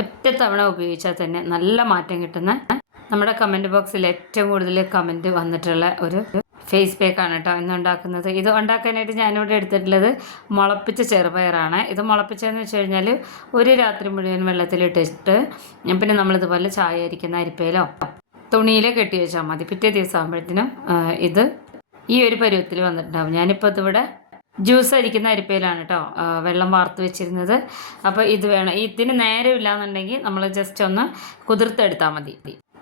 ഒറ്റ തവണ ഉപയോഗിച്ചാൽ തന്നെ നല്ല മാറ്റം കിട്ടുന്ന നമ്മുടെ കമൻറ്റ് ബോക്സിൽ ഏറ്റവും കൂടുതൽ കമൻറ്റ് വന്നിട്ടുള്ള ഒരു ഫേസ് പാക്കാണ് കേട്ടോ ഇന്ന് ഉണ്ടാക്കുന്നത്. ഇത് ഉണ്ടാക്കാനായിട്ട് ഞാനിവിടെ എടുത്തിട്ടുള്ളത് മുളപ്പിച്ച ചെറുപയറാണ്. ഇത് മുളപ്പിച്ചതെന്ന് വെച്ച് കഴിഞ്ഞാൽ ഒരു രാത്രി മുഴുവൻ വെള്ളത്തിലിട്ടിട്ട് പിന്നെ നമ്മളിതുപോലെ ചായ അരിക്കുന്ന അരിപ്പയിലോ തുണിയിൽ കെട്ടി വെച്ചാൽ മതി. പിറ്റേ ദിവസം ആകുമ്പോഴത്തേനും ഇത് ഈ ഒരു പരുവത്തിൽ വന്നിട്ടുണ്ടാവും. ഞാനിപ്പോൾ ഇതിവിടെ ജ്യൂസ് അരിക്കുന്ന അരിപ്പയിലാണ് കേട്ടോ വെള്ളം വാർത്ത് വെച്ചിരുന്നത്. അപ്പോൾ ഇത് വേണം, ഇതിന് നേരമില്ല എന്നുണ്ടെങ്കിൽ നമ്മൾ ജസ്റ്റ് ഒന്ന് കുതിർത്തെടുത്താൽ മതി.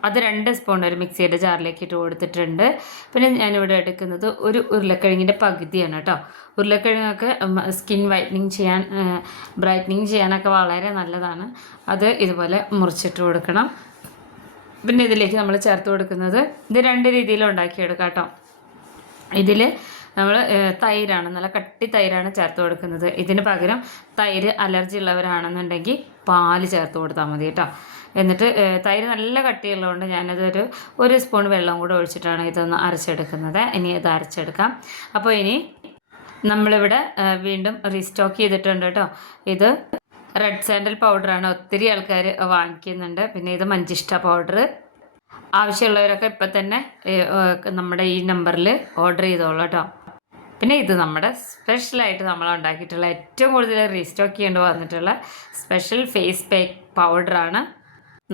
അത് 2 സ്പൂൺ ഒരു മിക്സിയുടെ ജാറിലേക്ക് ഇട്ട് കൊടുത്തിട്ടുണ്ട്. പിന്നെ ഞാനിവിടെ എടുക്കുന്നത് ഒരു ഉരുളക്കിഴങ്ങിൻ്റെ പകുതിയാണ് കേട്ടോ. ഉരുളക്കിഴങ്ങൊക്കെ സ്കിൻ വൈറ്റനിങ് ചെയ്യാൻ ബ്രൈറ്റനിങ് ചെയ്യാനൊക്കെ വളരെ നല്ലതാണ്. അത് ഇതുപോലെ മുറിച്ചിട്ട് കൊടുക്കണം. പിന്നെ ഇതിലേക്ക് നമ്മൾ ചേർത്ത് കൊടുക്കുന്നത് ഇത് 2 രീതിയിൽ ഉണ്ടാക്കിയെടുക്കാം കേട്ടോ. ഇതിൽ നമ്മൾ തൈരാണ്, നല്ല കട്ടി തൈരാണ് ചേർത്ത് കൊടുക്കുന്നത്. ഇതിന് പകരം തൈര് അലർജി ഉള്ളവരാണെന്നുണ്ടെങ്കിൽ പാല് ചേർത്ത് കൊടുത്താൽ മതി കേട്ടോ. എന്നിട്ട് തൈര് നല്ല കട്ടിയുള്ളതുകൊണ്ട് ഞാനതൊരു 1 സ്പൂൺ വെള്ളം കൂടെ ഒഴിച്ചിട്ടാണ് ഇതൊന്ന് അരച്ചെടുക്കുന്നത്. ഇനി ഇത് അരച്ചെടുക്കാം. അപ്പോൾ ഇനി നമ്മളിവിടെ വീണ്ടും റീസ്റ്റോക്ക് ചെയ്തിട്ടുണ്ട് കേട്ടോ. ഇത് റെഡ് സാൻഡൽ പൗഡറാണ്, ഒത്തിരി ആൾക്കാർ വാങ്ങിക്കുന്നുണ്ട്. പിന്നെ ഇത് മഞ്ചിഷ്ട പൗഡർ. ആവശ്യമുള്ളവരൊക്കെ ഇപ്പം തന്നെ നമ്മുടെ ഈ നമ്പറിൽ ഓർഡർ ചെയ്തോളൂ കേട്ടോ. പിന്നെ ഇത് നമ്മുടെ സ്പെഷ്യലായിട്ട് നമ്മൾ ഉണ്ടാക്കിയിട്ടുള്ള ഏറ്റവും കൂടുതൽ റീസ്റ്റോക്ക് ചെയ്യേണ്ടി വന്നിട്ടുള്ള സ്പെഷ്യൽ ഫേസ് പാക്ക് പൗഡറാണ്.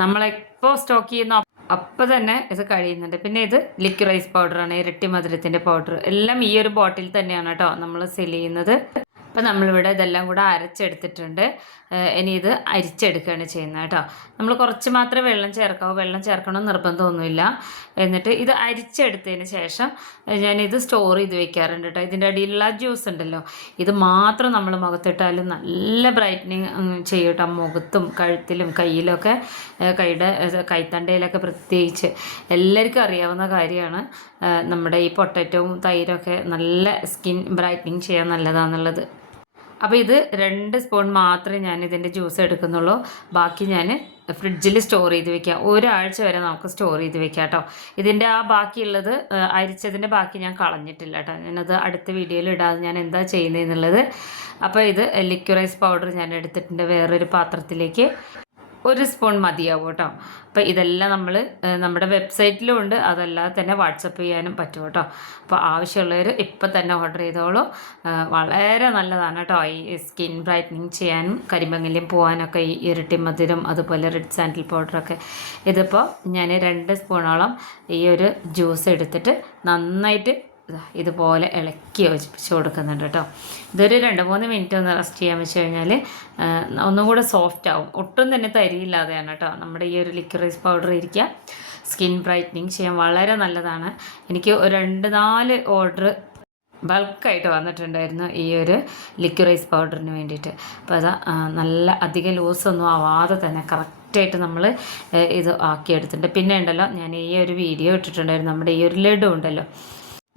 നമ്മളെപ്പോൾ സ്റ്റോക്ക് ചെയ്യുന്ന അപ്പോൾ തന്നെ ഇത് കഴിയുന്നുണ്ട്. പിന്നെ ഇത് ലിക്വിറൈസ് പൗഡറാണ്, ഇരട്ടി മധുരത്തിൻ്റെ പൗഡർ. എല്ലാം ഈ ഒരു ബോട്ടിൽ തന്നെയാണ് കേട്ടോ നമ്മൾ സെൽ ചെയ്യുന്നത്. അപ്പോൾ നമ്മളിവിടെ ഇതെല്ലാം കൂടെ അരച്ചെടുത്തിട്ടുണ്ട്. ഇനി ഇത് അരിച്ചെടുക്കുകയാണ് ചെയ്യുന്നത് കേട്ടോ. നമ്മൾ കുറച്ച് മാത്രമേ വെള്ളം ചേർക്കാവൂ, വെള്ളം ചേർക്കണമെന്ന് നിർബന്ധമൊന്നുമില്ല. എന്നിട്ട് ഇത് അരിച്ചെടുത്തതിന് ശേഷം ഞാനിത് സ്റ്റോർ ചെയ്ത് വെക്കാറുണ്ട് കേട്ടോ. ഇതിൻ്റെ അടിയിലുള്ള ജ്യൂസ് ഉണ്ടല്ലോ, ഇത് മാത്രം നമ്മൾ മുഖത്തിട്ടാലും നല്ല ബ്രൈറ്റനിങ് ചെയ്യും കേട്ടോ. മുഖത്തും കഴുത്തിലും കയ്യിലൊക്കെ, കൈത്തണ്ടയിലൊക്കെ പ്രത്യേകിച്ച് എല്ലാവർക്കും അറിയാവുന്ന കാര്യമാണ് നമ്മുടെ ഈ പൊട്ടറ്റോവും തൈരൊക്കെ നല്ല സ്കിൻ ബ്രൈറ്റനിങ് ചെയ്യാൻ നല്ലതാണെന്നുള്ളത്. അപ്പോൾ ഇത് 2 സ്പൂൺ മാത്രമേ ഞാൻ ഇതിൻ്റെ ജ്യൂസ് എടുക്കുന്നുള്ളൂ. ബാക്കി ഞാൻ ഫ്രിഡ്ജിൽ സ്റ്റോർ ചെയ്ത് വെക്കാം. ഒരാഴ്ച വരെ നമുക്ക് സ്റ്റോർ ചെയ്ത് വെക്കാം കേട്ടോ. ഇതിൻ്റെ ആ ബാക്കിയുള്ളത് അരിച്ചതിൻ്റെ ബാക്കി ഞാൻ കളഞ്ഞിട്ടില്ല കേട്ടോ. ഞാനത് അടുത്ത വീഡിയോയിൽ ഇടാതെ ഞാൻ എന്താ ചെയ്യുന്നതെന്നുള്ളത്. അപ്പോൾ ഇത് ലിക്വിറൈസ് പൗഡർ ഞാൻ എടുത്തിട്ടുണ്ട് വേറൊരു പാത്രത്തിലേക്ക്. 1 സ്പൂൺ മതിയാവും കേട്ടോ. അപ്പോൾ ഇതെല്ലാം നമ്മൾ നമ്മുടെ വെബ്സൈറ്റിലും ഉണ്ട്, അതല്ലാതെ തന്നെ വാട്സപ്പ് ചെയ്യാനും പറ്റും കേട്ടോ. അപ്പോൾ ആവശ്യമുള്ളവർ ഇപ്പം തന്നെ ഓർഡർ ചെയ്തോളൂ. വളരെ നല്ലതാണ് കേട്ടോ ഈ സ്കിൻ ബ്രൈറ്റനിങ് ചെയ്യാനും കരിമങ്ങല്യം പോകാനൊക്കെ ഈ ഇരട്ടി മധുരം അതുപോലെ റെഡ് സാൻഡിൽ പൗഡറൊക്കെ. ഇതിപ്പോൾ ഞാൻ 2 സ്പൂണോളം ഈ ഒരു ജ്യൂസ് എടുത്തിട്ട് നന്നായിട്ട് ഇതുപോലെ ഇളക്കി യോജിപ്പിച്ച് കൊടുക്കുന്നുണ്ട് കേട്ടോ. ഇതൊരു 2-3 മിനിറ്റ് ഒന്ന് റെസ്റ്റ് ചെയ്യാൻ വെച്ച് കഴിഞ്ഞാൽ ഒന്നും കൂടെ സോഫ്റ്റ് ആവും. ഒട്ടും തന്നെ തരിയില്ലാതെയാണ് കേട്ടോ നമ്മുടെ ഈ ഒരു ലിക്വിറൈസ് പൗഡർ ഇരിക്കുക. സ്കിൻ ബ്രൈറ്റനിങ് ചെയ്യാൻ വളരെ നല്ലതാണ്. എനിക്ക് 2-4 ഓർഡർ ബൾക്കായിട്ട് വന്നിട്ടുണ്ടായിരുന്നു ഈ ഒരു ലിക്വിറൈസ് പൗഡറിന് വേണ്ടിയിട്ട്. അപ്പോൾ അത് നല്ല അധികം ലൂസൊന്നും ആവാതെ തന്നെ കറക്റ്റായിട്ട് നമ്മൾ ഇത് ആക്കിയെടുത്തിട്ടുണ്ട്. പിന്നെ ഉണ്ടല്ലോ, ഞാൻ ഈ ഒരു വീഡിയോ ഇട്ടിട്ടുണ്ടായിരുന്നു, നമ്മുടെ ഈ ഒരു ലഡു ഉണ്ടല്ലോ,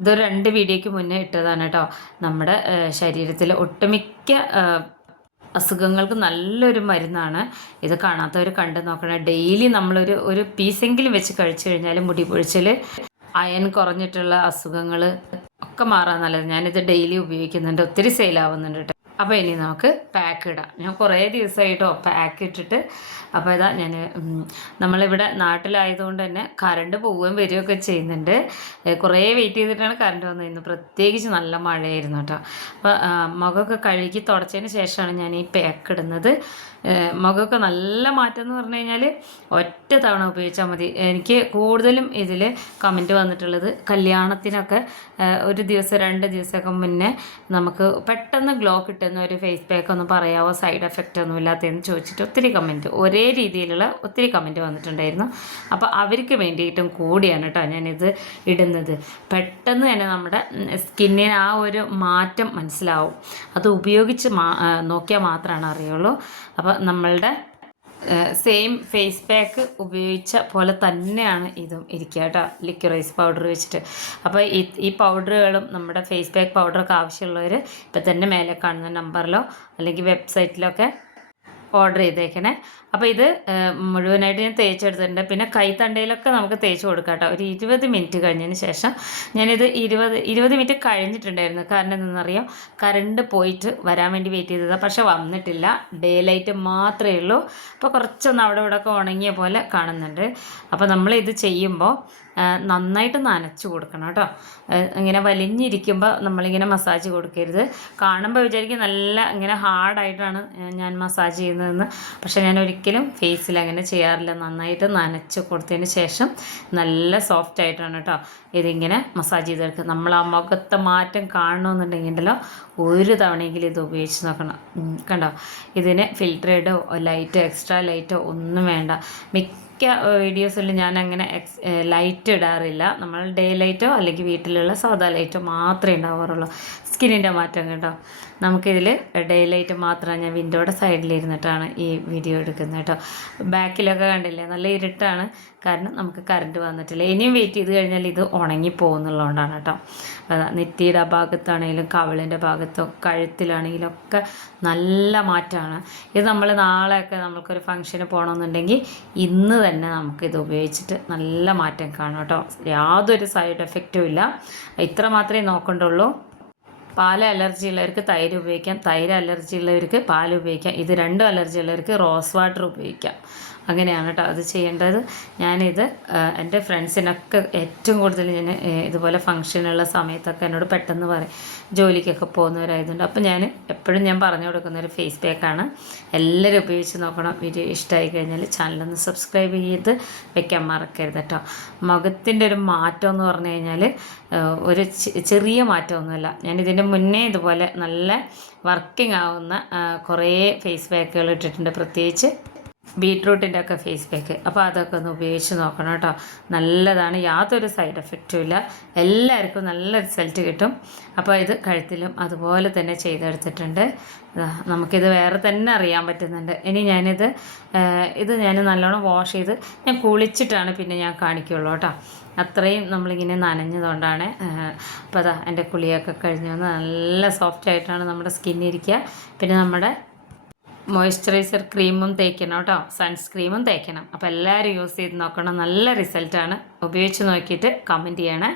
ഇതൊരു 2 വീഡിയോയ്ക്ക് മുന്നേ ഇട്ടതാണ് കേട്ടോ. നമ്മുടെ ശരീരത്തിലെ ഒട്ടുമിക്ക അസുഖങ്ങൾക്ക് നല്ലൊരു മരുന്നാണ് ഇത്. കാണാത്തവർ കണ്ടു നോക്കണം. ഡെയിലി നമ്മളൊരു പീസെങ്കിലും വെച്ച് കഴിച്ചു കഴിഞ്ഞാൽ മുടി പൊഴിച്ചിൽ, അയൺ കുറഞ്ഞിട്ടുള്ള അസുഖങ്ങൾ ഒക്കെ മാറാൻ നല്ലത്. ഞാനിത് ഡെയിലി ഉപയോഗിക്കുന്നുണ്ട്, ഒത്തിരി സെയിലാവുന്നുണ്ട് കേട്ടോ. അപ്പോൾ ഇനി നമുക്ക് പാക്ക് ഇടാം. ഞാൻ കുറേ ദിവസമായിട്ടോ പാക്ക് ഇട്ടിട്ട്. അപ്പോൾ ഇതാ ഞാൻ നമ്മളിവിടെ നാട്ടിലായതുകൊണ്ട് തന്നെ കറണ്ട് പോവുകയും വരികയൊക്കെ ചെയ്യുന്നുണ്ട്. കുറേ വെയിറ്റ് ചെയ്തിട്ടാണ് കറണ്ട് വന്നത്. ഇന്ന് പ്രത്യേകിച്ച് നല്ല മഴയായിരുന്നു കേട്ടോ. അപ്പോൾ മുഖമൊക്കെ കഴുകി തുടച്ചതിന് ശേഷമാണ് ഞാൻ ഈ പാക്ക് ഇടുന്നത്. മുഖമൊക്കെ നല്ല മാറ്റം എന്ന് പറഞ്ഞു കഴിഞ്ഞാൽ ഒറ്റ തവണ ഉപയോഗിച്ചാൽ മതി. എനിക്ക് കൂടുതലും ഇതിൽ കമൻറ്റ് വന്നിട്ടുള്ളത് കല്യാണത്തിനൊക്കെ 1 ദിവസം 2 ദിവസമൊക്കെ മുന്നേ നമുക്ക് പെട്ടെന്ന് ഗ്ലോ കിട്ടുന്ന ഒരു ഫേസ് പാക്ക് ഒന്ന് പറയാമോ, സൈഡ് എഫക്റ്റ് ഒന്നും ഇല്ലാത്തതെന്ന് ചോദിച്ചിട്ട് ഒത്തിരി കമൻറ്റ്, ഒരേ രീതിയിലുള്ള ഒത്തിരി കമൻറ്റ് വന്നിട്ടുണ്ടായിരുന്നു. അപ്പോൾ അവർക്ക് വേണ്ടിയിട്ടും കൂടിയാണ് കേട്ടോ ഞാനിത് ഇടുന്നത്. പെട്ടെന്ന് തന്നെ നമ്മുടെ സ്കിന്നിന് ആ ഒരു മാറ്റം മനസ്സിലാവും. അത് ഉപയോഗിച്ച് നോക്കിയാൽ മാത്രമാണ് അറിയുള്ളൂ. അപ്പോൾ നമ്മളുടെ സെയിം ഫേസ് പാക്ക് ഉപയോഗിച്ച പോലെ തന്നെയാണ് ഇതും ഇരിക്കുക കേട്ടോ, ലിക്വിറൈസ് പൗഡർ വെച്ചിട്ട്. അപ്പോൾ ഈ പൗഡറുകളും നമ്മുടെ ഫേസ് പാക്ക് പൗഡറൊക്കെ ആവശ്യമുള്ളവർ ഇപ്പം തന്നെ മേലെ കാണുന്ന നമ്പറിലോ അല്ലെങ്കിൽ വെബ്സൈറ്റിലൊക്കെ ഓർഡർ ചെയ്തേക്കണേ. അപ്പോൾ ഇത് മുഴുവനായിട്ട് ഞാൻ തേച്ചെടുത്തിട്ടുണ്ട്. പിന്നെ കൈത്തണ്ടയിലൊക്കെ നമുക്ക് തേച്ച് കൊടുക്കാം കേട്ടോ. ഒരു 20 മിനിറ്റ് കഴിഞ്ഞതിന് ശേഷം ഞാനിത് 20 മിനിറ്റ് കഴിഞ്ഞിട്ടുണ്ടായിരുന്നു. കാരണം എന്തെന്നറിയാം, കറണ്ട് പോയിട്ട് വരാൻ വേണ്ടി വെയിറ്റ് ചെയ്തതാണ്. പക്ഷെ വന്നിട്ടില്ല, ഡേ ലൈറ്റ് മാത്രമേ ഉള്ളൂ. അപ്പോൾ കുറച്ചൊന്ന് അവിടെ ഇവിടെ ഒക്കെ ഉണങ്ങിയ പോലെ കാണുന്നുണ്ട്. അപ്പോൾ നമ്മളിത് ചെയ്യുമ്പോൾ നന്നായിട്ട് നനച്ച് കൊടുക്കണം കേട്ടോ. ഇങ്ങനെ വലിഞ്ഞിരിക്കുമ്പോൾ നമ്മളിങ്ങനെ മസാജ് കൊടുക്കരുത്. കാണുമ്പോൾ വിചാരിക്കും നല്ല ഇങ്ങനെ ഹാർഡായിട്ടാണ് ഞാൻ മസാജ് ചെയ്യുന്നതെന്ന്. പക്ഷേ ഞാൻ ഒരിക്കലും ഫേസിൽ അങ്ങനെ ചെയ്യാറില്ല. നന്നായിട്ട് നനച്ച് കൊടുത്തതിന് ശേഷം നല്ല സോഫ്റ്റ് ആയിട്ടാണ് കേട്ടോ ഇതിങ്ങനെ മസാജ് ചെയ്തെടുക്കുക. നമ്മൾ ആ മുഖത്തെ മാറ്റം കാണണമെന്നുണ്ടെങ്കിലോ ഒരു തവണയെങ്കിലും ഇത് ഉപയോഗിച്ച് നോക്കണം. കണ്ടോ, ഇതിന് ഫിൽറ്ററേഡോ ലൈറ്റോ എക്സ്ട്രാ ലൈറ്റോ ഒന്നും വേണ്ട. മിക്ക വീഡിയോസിൽ ഞാൻ അങ്ങനെ ലൈറ്റ് ഇടാറില്ല. നമ്മൾ ഡേ ലൈറ്റോ അല്ലെങ്കിൽ വീട്ടിലുള്ള സാധാ ലൈറ്റോ മാത്രമേ ഉണ്ടാവാറുള്ളൂ. സ്കിന്നിൻ്റെ മാറ്റം കേട്ടോ. നമുക്കിതിൽ ഡേ ലൈറ്റ് മാത്രമാണ്. ഞാൻ വിൻഡോയുടെ സൈഡിലിരുന്നിട്ടാണ് ഈ വീഡിയോ എടുക്കുന്നത് കേട്ടോ. ബാക്കിലൊക്കെ കണ്ടില്ലേ, നല്ല ഇരുട്ടാണ്. കാരണം നമുക്ക് കറണ്ട് വന്നിട്ടില്ല. ഇനിയും വെയിറ്റ് ചെയ്ത് കഴിഞ്ഞാൽ ഇത് ഉണങ്ങിപ്പോകുന്നുള്ളതുകൊണ്ടാണ് കേട്ടോ. നെറ്റിയുടെ ഭാഗത്താണെങ്കിലും കവിളിൻ്റെ ഭാഗത്തോ കഴുത്തിലാണെങ്കിലും ഒക്കെ നല്ല മാറ്റമാണ്. ഇത് നമ്മൾ നാളെയൊക്കെ നമുക്കൊരു ഫംഗ്ഷന് പോകണമെന്നുണ്ടെങ്കിൽ ഇന്ന് തന്നെ നമുക്കിത് ഉപയോഗിച്ചിട്ട് നല്ല മാറ്റം കാണും കേട്ടോ. യാതൊരു സൈഡ് എഫക്റ്റും ഇല്ല. ഇത്ര മാത്രമേ നോക്കണ്ടുള്ളൂ. പാൽ അലർജി ഉള്ളവർക്ക് തൈര് ഉപയോഗിക്കാം, തൈര് അലർജി ഉള്ളവർക്ക് പാൽ ഉപയോഗിക്കാം, ഇത് രണ്ടും അലർജി ഉള്ളവർക്ക് റോസ് വാട്ടർ ഉപയോഗിക്കാം. അങ്ങനെയാണ് കേട്ടോ അത് ചെയ്യേണ്ടത്. ഞാനിത് എൻ്റെ ഫ്രണ്ട്സിനൊക്കെ ഏറ്റവും കൂടുതൽ ഞാൻ ഇതുപോലെ ഫംഗ്ഷനുള്ള സമയത്തൊക്കെ എന്നോട് പെട്ടെന്ന് പറയും, ജോലിക്കൊക്കെ പോകുന്നവരായതുകൊണ്ട്. അപ്പോൾ ഞാൻ എപ്പോഴും ഞാൻ പറഞ്ഞു കൊടുക്കുന്ന ഒരു ഫേസ് പാക്കാണ്. എല്ലാവരും ഉപയോഗിച്ച് നോക്കണം. വീഡിയോ ഇഷ്ടമായി കഴിഞ്ഞാൽ ചാനലൊന്ന് സബ്സ്ക്രൈബ് ചെയ്ത് വെക്കാൻ മറക്കരുത് കേട്ടോ. മുഖത്തിൻ്റെ ഒരു മാറ്റം എന്ന് പറഞ്ഞു കഴിഞ്ഞാൽ ഒരു ചെറിയ മാറ്റമൊന്നുമല്ല. ഞാനിതിൻ്റെ മുന്നേ ഇതുപോലെ നല്ല വർക്കിംഗ് ആവുന്ന കുറേ ഫേസ് പാക്കുകൾ ഇട്ടിട്ടുണ്ട്, പ്രത്യേകിച്ച് ബീട്രൂട്ടിൻ്റെ ഒക്കെ ഫേസ് പാക്ക്. അപ്പോൾ അതൊക്കെ ഒന്ന് ഉപയോഗിച്ച് നോക്കണം കേട്ടോ. നല്ലതാണ്, യാതൊരു സൈഡ് എഫക്റ്റും ഇല്ല. എല്ലാവർക്കും നല്ല റിസൾട്ട് കിട്ടും. അപ്പോൾ ഇത് കഴുത്തിലും അതുപോലെ തന്നെ ചെയ്തെടുത്തിട്ടുണ്ട്. നമുക്കിത് വേറെ തന്നെ അറിയാൻ പറ്റുന്നുണ്ട്. ഇനി ഞാനിത് ഞാൻ നല്ലോണം വാഷ് ചെയ്ത് ഞാൻ കുളിച്ചിട്ടാണ് പിന്നെ ഞാൻ കാണിക്കുള്ളൂ കേട്ടോ. അത്രയും നമ്മളിങ്ങനെ നനഞ്ഞതുകൊണ്ടാണ്. അപ്പോൾ അതാ എൻ്റെ കുളിയൊക്കെ കഴിഞ്ഞ് വന്ന് നല്ല സോഫ്റ്റ് ആയിട്ടാണ് നമ്മുടെ സ്കിന്നിരിക്കുക. പിന്നെ നമ്മുടെ മോയ്സ്ചറൈസർ ക്രീമും തേക്കണം കേട്ടോ, സൺസ്ക്രീമും തേക്കണം. അപ്പോൾ എല്ലാവരും യൂസ് ചെയ്ത് നോക്കണം. നല്ല റിസൾട്ടാണ്. ഉപയോഗിച്ച് നോക്കിയിട്ട് കമൻറ്റ് ചെയ്യണേ.